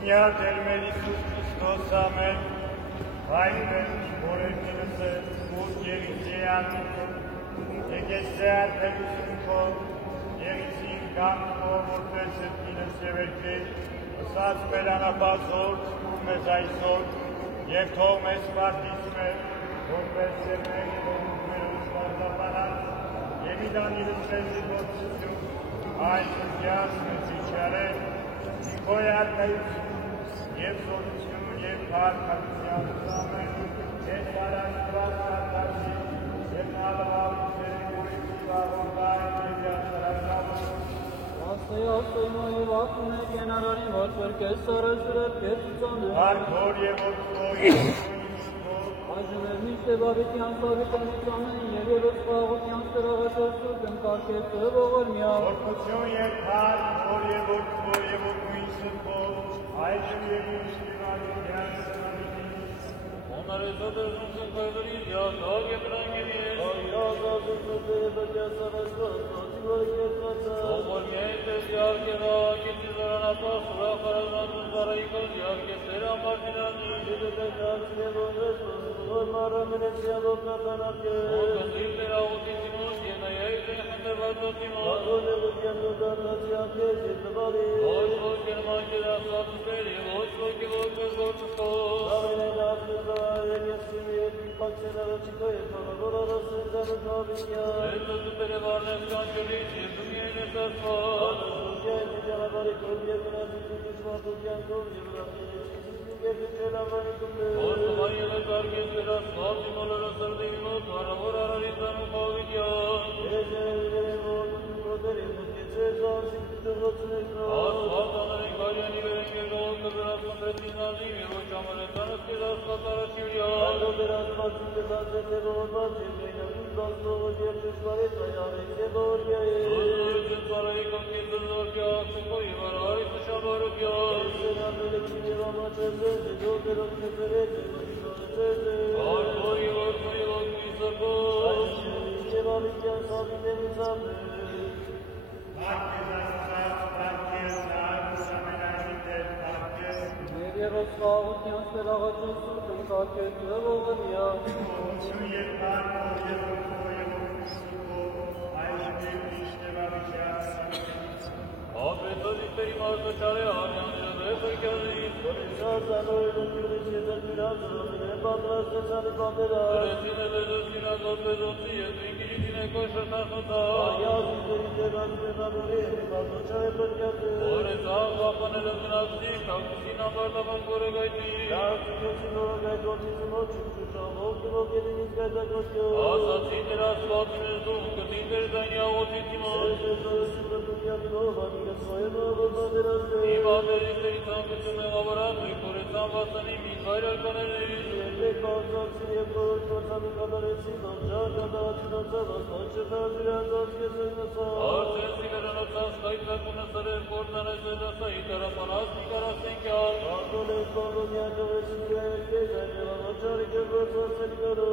Miatel մեր Իսուս Քրիստոս ամեն, Հայրեն որևինս է, ուր Երիցեան, Եկեսեան թելուսին քո, Երիցին կան քո, որպես սրտինս և երկեր, Ասած մեր անապազոր, ու մեզ այսօր, և թող մեզ պարտից մեր, որպես և մեր մեր ուսվարդապանած, և իդանիրս մեզ իբոցություն, այս ուզյաս մեզ իչարել, Իքոյ արկայություն, և զորություն, և պարքակության ամեն, և պարաշկված արտաշի, և նալվավիցերի ուրիքի վաղորդային և յասարակավոր, Աստայաստնո և ակուներ ենարարին ոչ որ կես սարասուրև կեցուցան է Արկոր և որդվոր և որդվոր Այժմ էր միշտ է բավիտյան սավիտանից ամեն և ևս խաղոտյան սրաղաշոսու կնկարկեցը ողոր միավ Որդություն և հարկ, որ և որդվոր և որդվույն սրբոր Այժմ և միշտ բավիտյան սրավիտից Onları dördüncü kaldırıyız ya, daha getiren geliyiz. Omur meytes yar kera, keçiz orana pas, bıraklarından tuzlara yıkız, yar kesleri amartilandı. Orkasıyıkları avutisimiz, yemeğe yüzeyhinde vazlatimuz. Hoş hoş gelmanki rastlatı peri, hoş hoş ki hoş hoş hoş hoş. Sözü peri var nefkan çölüçü, dünyayla sasfar. Osman yılı kargesi rastlar, simalara sardığımız, aravur ararızdan mukavityan. Asfaltanların kalyani veren gözü oldu biraz kudretin nazimi, bu şamaretanız ki rastlatara çivyan. Sözün parayı kakizdir ki aksı koyu var, arısı şabarık ya. Arkoyu orkoyu orkoyu sakın. Մեր ևս խաղոտյան սրաղաշոսու կնկարկեցը ողոր միավ Որդություն և հարկ, որ և որդվոր և որդվոր Այժմ և միշտ բավիտյան սրավիտից Afetler isteri marka çare harcanıyor ve fırkâzıyız. Süresine ve dösüne kopezotsu yesin kişisine koşarsan tutar. Orası ağapan elazın aksi, kaksisine bardaman kore gayti. Asasitler asfaltını zuh, kısitler zayni ağotisimos. İbadet isteri sanfısını avaran, kuresan vasani mikayr alkaneriz. Arsen sigaran otsas, kayıtlar bunu sarır, kordan ezveda sayı tarapan az sigarasın kâr.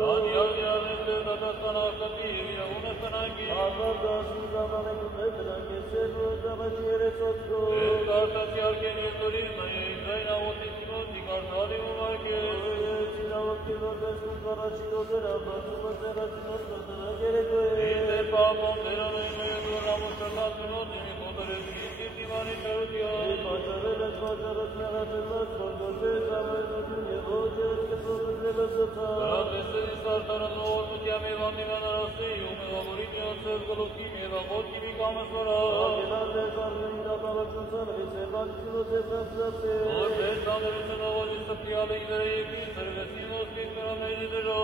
Lan yar ezler dadastan akati, yavunasan hangi. Kartas yarken yıldır mayı, zayna otisimos, dikartali umarkes. İzde papam deranı meydur, namuslarla sınodini, kodar eski divani çağıtıyor. Kardeşler istartarın oğuzut yamevan divan arası, yume vaboritni otsöz golubkim, yeva god gibi kamas vara. Ordes sanırısın oğuzut saptiyalı ilere yekin, servesin oskik karameylidir o.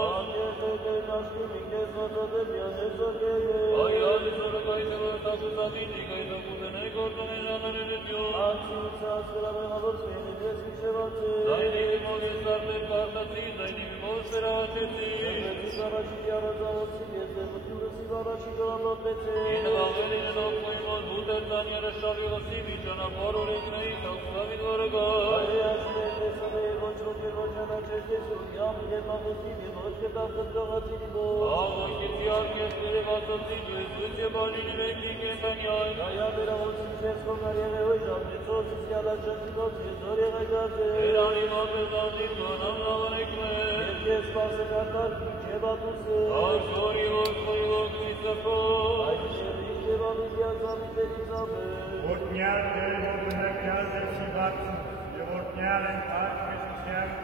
Ayyalı soru kaydı ve takı zamini, kaydı kudene korkun inanır ediliyor. Zayni mozistardır kartası, zayni mozistar ağaçeti. İnvağvelinin okuyumuz, bu tertan yarışavi vasibi, canavar oregneyi, taksavid varga. Ağın kiti yarki ես երևացոցի Եսուս և բանին իրենքի կենտանյալ։ Հայա վերաղոցին չեսկոմար եղեոյ ժամնեցոս իսյալա շնցնոց եզոր եղեգազ է։ Երանի մապեզանդիր կանամ լավարեք մեր։ Եվ ես պասը կարտար քիչեբատուս է։ Այսորի ոսխոյ ոսխի սրկոս։ Այդ շերի շեբանուզյա զամիտերի զամը։ Որտնյալ դեր որտնյալ շիվացում և որտնյալ են թարգվեցությամբ,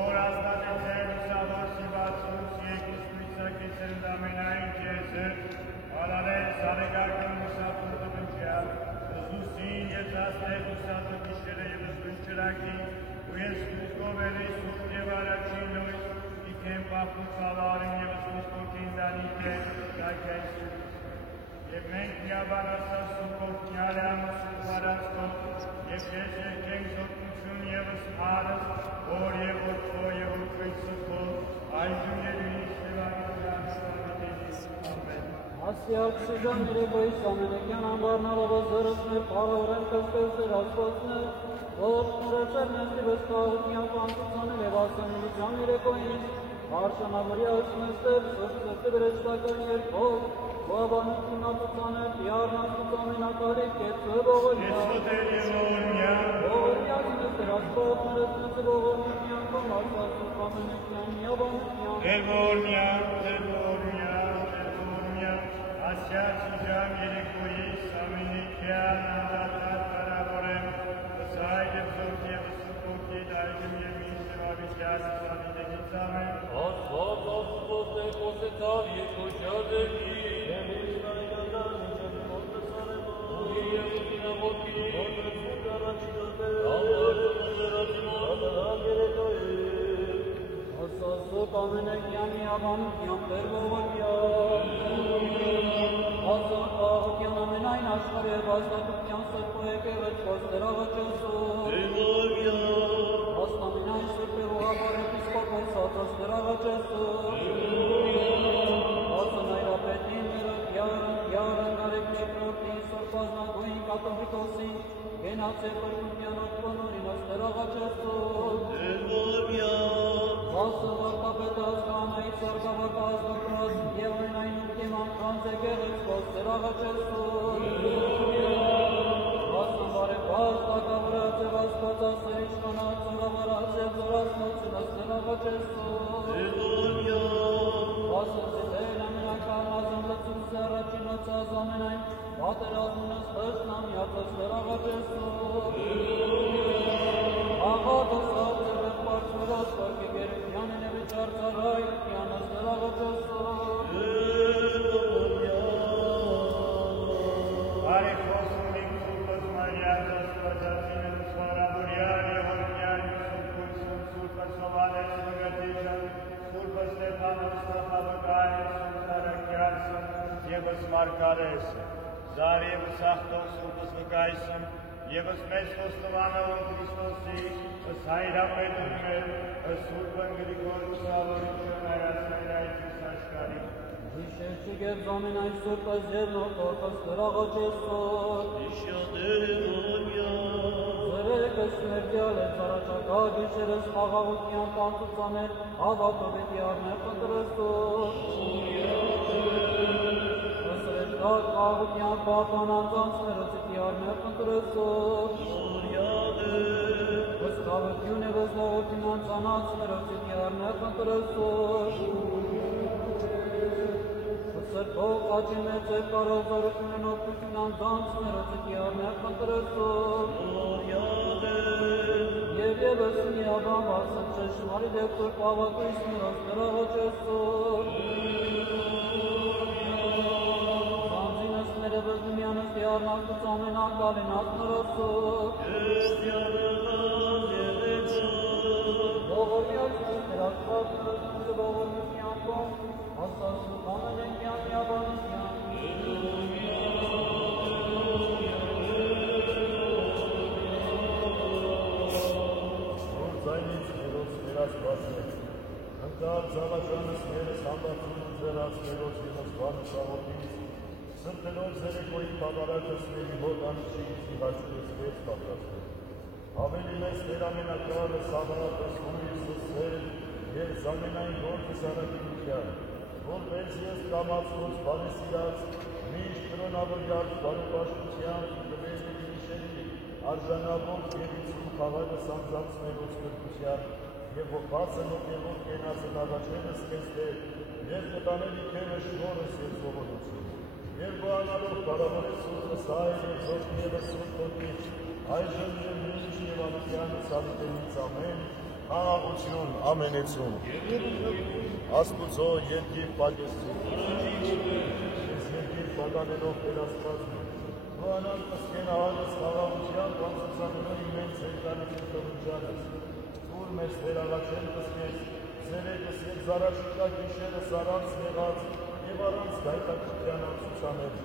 որ աստատեցել ուսավոր շիվացում սիեկիս նույցակեցել դամենային կեզր, ալարել սարեգարկն ուսատում տվնջյալ, զուսին և զաստեղ ուսատը գիշերը և զվնջրակին, ու ես կուզկով էլի սուտ և արաչին լույս, իքեն պախուց ալարին և զվստոքին դանիք է, կայքայսում։ Եվ մենք միաբանասած սուպորտնյալ է ամուսում հարացքով, և ես երկենք զոտություն եվս հարս, որ և որդո և որդվից սուպով, այժում և ինիշ տևանության շվարդետից, ամեն։ Ասյալ կսիժան երեգոյիս ամենեկյան ամբարնալով զրսներ, պարավորեն կզկզեր ասվածներ, որ նրեչեր նեստի վստաղության պանցուցանել և ասանիլիջան երեգոյին, արշանավորյա ուսմեստեր, սրտսրտի վրեջտական երկով, Բաբանություն ատուցանել, իարնասուց ամենակարիք կեցը բողորյա։ Եսոտեր և բողորյա։ Բողորյա զնստեր ասպողներս նծը բողորմության կոմ ասասուց ամենության միաբանության։ Դեր բողորյա, դեր բողորյա, դեր բողորյա, ասյալ շիժան երեկոյիս ամենիքյան անդատար կարավորեմ, վսայ և զորդ և սուպորքիտ այգում և միշտ վավիճյալ սանիտետից ամեն։ Աստված աստված է խոսեցավ երկոչյալդեքի։ Ասասուկ ամենեկյան միաբանության տեր բողորյա։ Ասան աղոտյան ամենայն աշխարի և աստատության սրպո եկեղեց ոստեր աղաչեսուր։ Աստամենայն սրպ և ուղաբար էպիսկոպոս ածաստեր աղաչեսուր։ Ասան այրապետին Yarın garipçi sorpaznagoyin katolikosi genace perkunyanot konorin asteraгаչեսուր Ասվար կապետաս կանայից սարկավակաս դրկրոս և այնայն ուկիման կանցեկեղից ոստերաղաչեսուր Ասն բարեպաս տակավորած և աստվածասեր իշխանած զորավարած և զորասնոցին աստերաղաչեսուր Ասն զետել ամենական ազն լծուս առաջինոցած ամենայն պատերազմունս հսնամյաց աստերաղաչեսուր Աղատոս աղձև և պարծվերոս կորքի գերքյանին և իչարձարայ եկյան աստերաղաչեսուր Բարև խոսում իմ սուրպս մարյաց աստվածածին եմ սվարավորյալ և օրնյալ սուրպույսում սուրպս հովանես մգրտիչն սուրպս Ստեփանոս նախավկային սուրպարակյալսն եվս մարկարեսը Զար եվս աղթով սուրպս վկայսն եվս մեծ ոստովանով Քրիստոսի ըս հայրապետում էր ըս սուրպն գրիգոր ուսավորություն հայացնել այդիս աշխարի Իշեցիկ և զամենայն սուրպս ելնոտով աստերաղաչեսուր Զրեկս մերդյալ է ծարաչակա գիշերս խաղաղության պանցուցանել հավատովետի արներ կտրեսուր Սրեշկատ խաղաղության պապան անձանցներոցիթի արներ կտրեսուր Վստավություն է վստաղություն անձանացներոցիթի արներ կտրեսուր Սրտով աճին մեծ է կարող զորություն են օգնություն անձանցներոցիթի արներ կտրեսուր Եվ եվս միաբան վասն ճշմարիտ և սուրբ ավակույսներով ստերաղաչեսուր Զանձինսները վզդումյանս դիարնաստուց ամենակալին ատներոսուր Բողորյալ ստերացվածներս նուզը բողորմության կոմ Ասասուկ ամենեկյան միաբանության Ձայնից ներոց ներասված է, ընկար ձավականս ներս համբացում ձերացներոց եղս վանուսավորից, սրտելով զերեկոյի պավարակսների հոտ անիչիից իհաչկես վեց պատրաստել։ Ավելի մեծ Տեր ամենակալը սավարատս հույս սսել և զամենայն գործս առակինության, որ որպես ես կամացոց բանեսիրած, միշտ կրոնավորյալ բարեպաշտության կվերնի գիշերի, արժանավոր գերիցու խաղալը սանձացնելոց կրկության, և հոգացը նոկելով կենացը նավաչելս կեստեր, և կտանելի կևը շնորս և զողորություն, և բանալով կարավորեսուրը սայր և զորքի և սուրտ հոգիչ, այժմ և նույնիշ և ալիքյանը սավիտենից ամեն, խաղաղություն ամենեցում, աստուծո երկիր պագեսություն, ես երկիր պագանելով տերաստվածն, բանալ կսկենահանս խաղաղության բանսուսանելով իմենց հերկանիքին տվնջանս, ուր մեզ տերաղաչեն կսկես, սերեկս և զարաշիկա գիշերս առանց նեղած և առանց գայտակության ամսուսանել,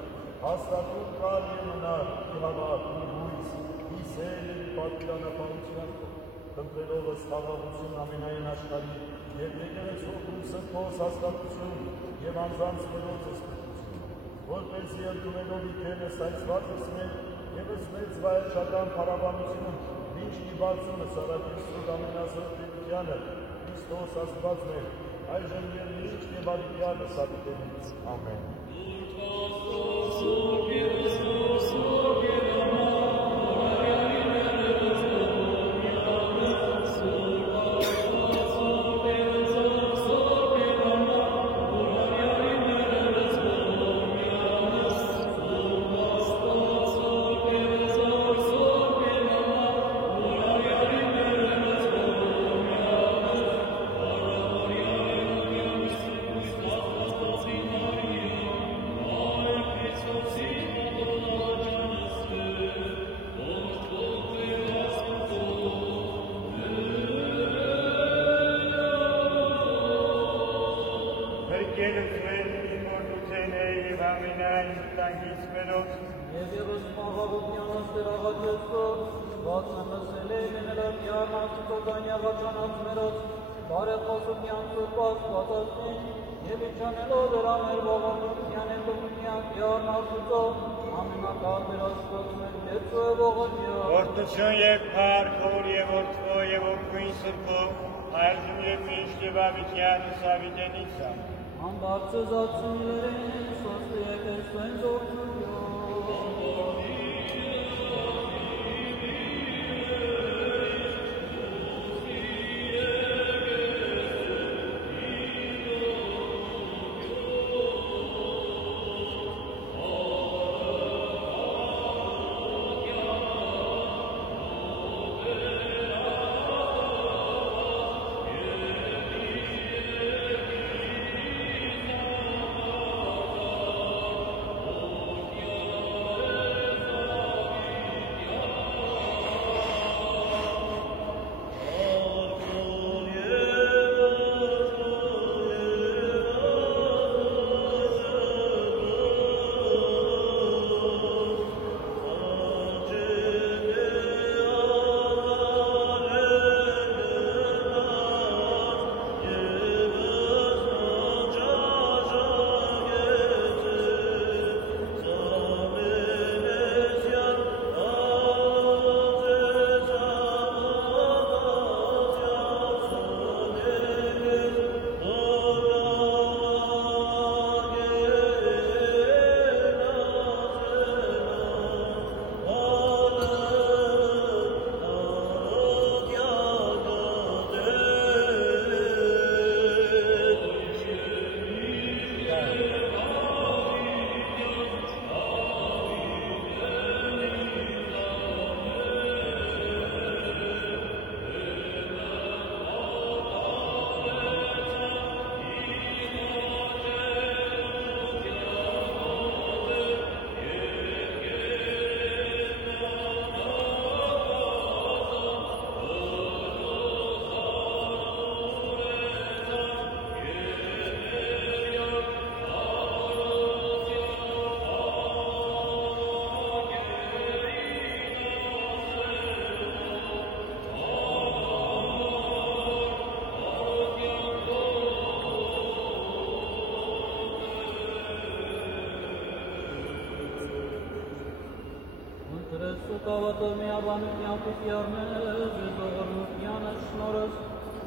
հաստատում կար և մնար, ի հավատ, ի հույս, ի սեր և ի պատվիրանապահության Տնտրելովս խաղաղություն ամենայն աշխարհի և եկեղեցով ու սրբոս հաստատություն և անձանց մերոծս կրկություն, որպես ընդունելով իքերս այցվածս մեր և ըսմեց վայերջական փառաբանություն, միշտ բարձունը սարակիստուր ամենազոր տիրությանը, Քրիստոս աստված մեր, այժմ և միշտ և ալիքյանը սավիտենից, ամեն։ Որդություն և փառքոր և որդվո և ոգույն սրբով, այժմ և միշտ և ալիքյանը սավիտենից ամեն։ Ամբարձզացումներին սոստ եկեսվեն զորություն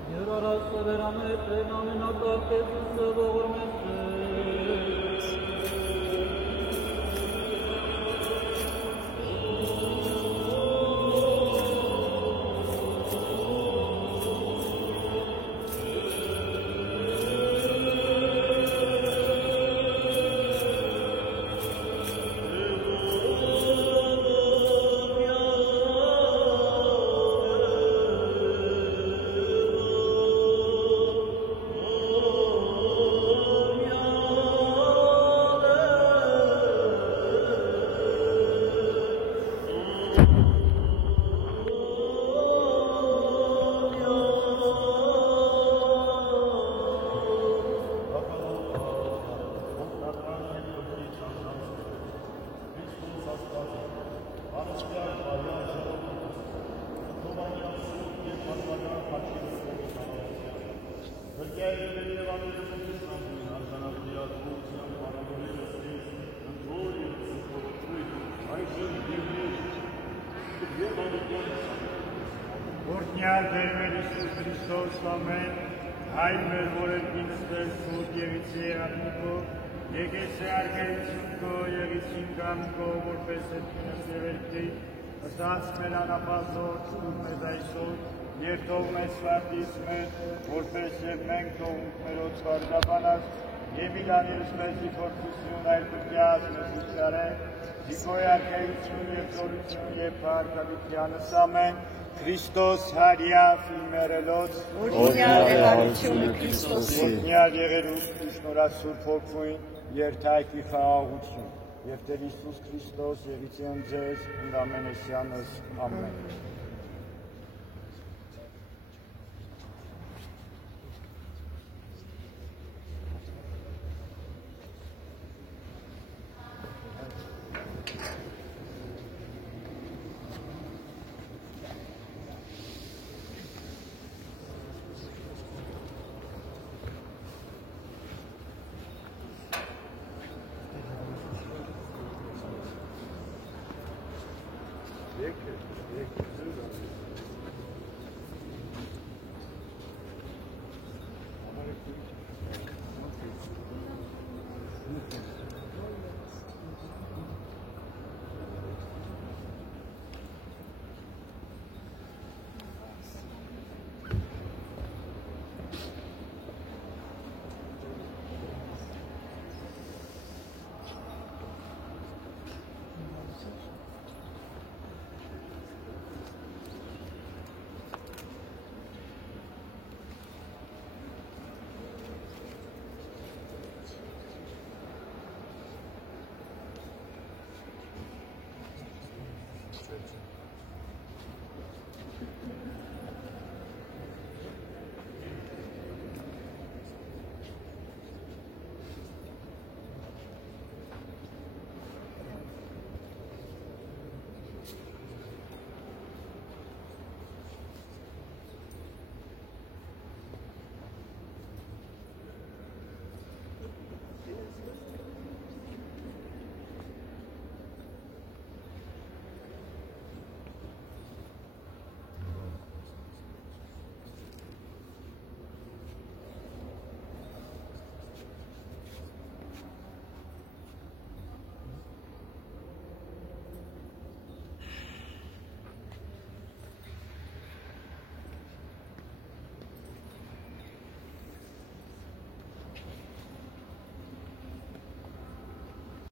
Յուրարասը վերամետ են ամենակարգեցուսը ողորմեսը Քեզ մեր Հիսուս Քրիստոս ամեն հայր մեր որևին ստել սուտ եղիցի երանիկով եկես է արգերություն քո եղիցին կամ քո որպես էթինս եղերքի ըստած մեր անապազոր ստուր մեզ այսօր և թող մեզ վարտիս մեր որպես և մենք թողունք մերոց վարդապանած և իրանիրս մեզ իփորձություն այլ պրկյաս մեզ իչարեն Դիկոյ արգայություն և ծորություն և պարտավիտյանս ամեն Քրիստոս հարյա ֆիմերելոց Օրհնյալ է հարությունը Քրիստոսի Օրհնյալ եղերուք ու շնորհասուրբ Հոգուին երթայքի խաղաղություն և Տեր Հիսուս Քրիստոս եղիցին ձեզ ընդամենեսյանս ամեն Thank you.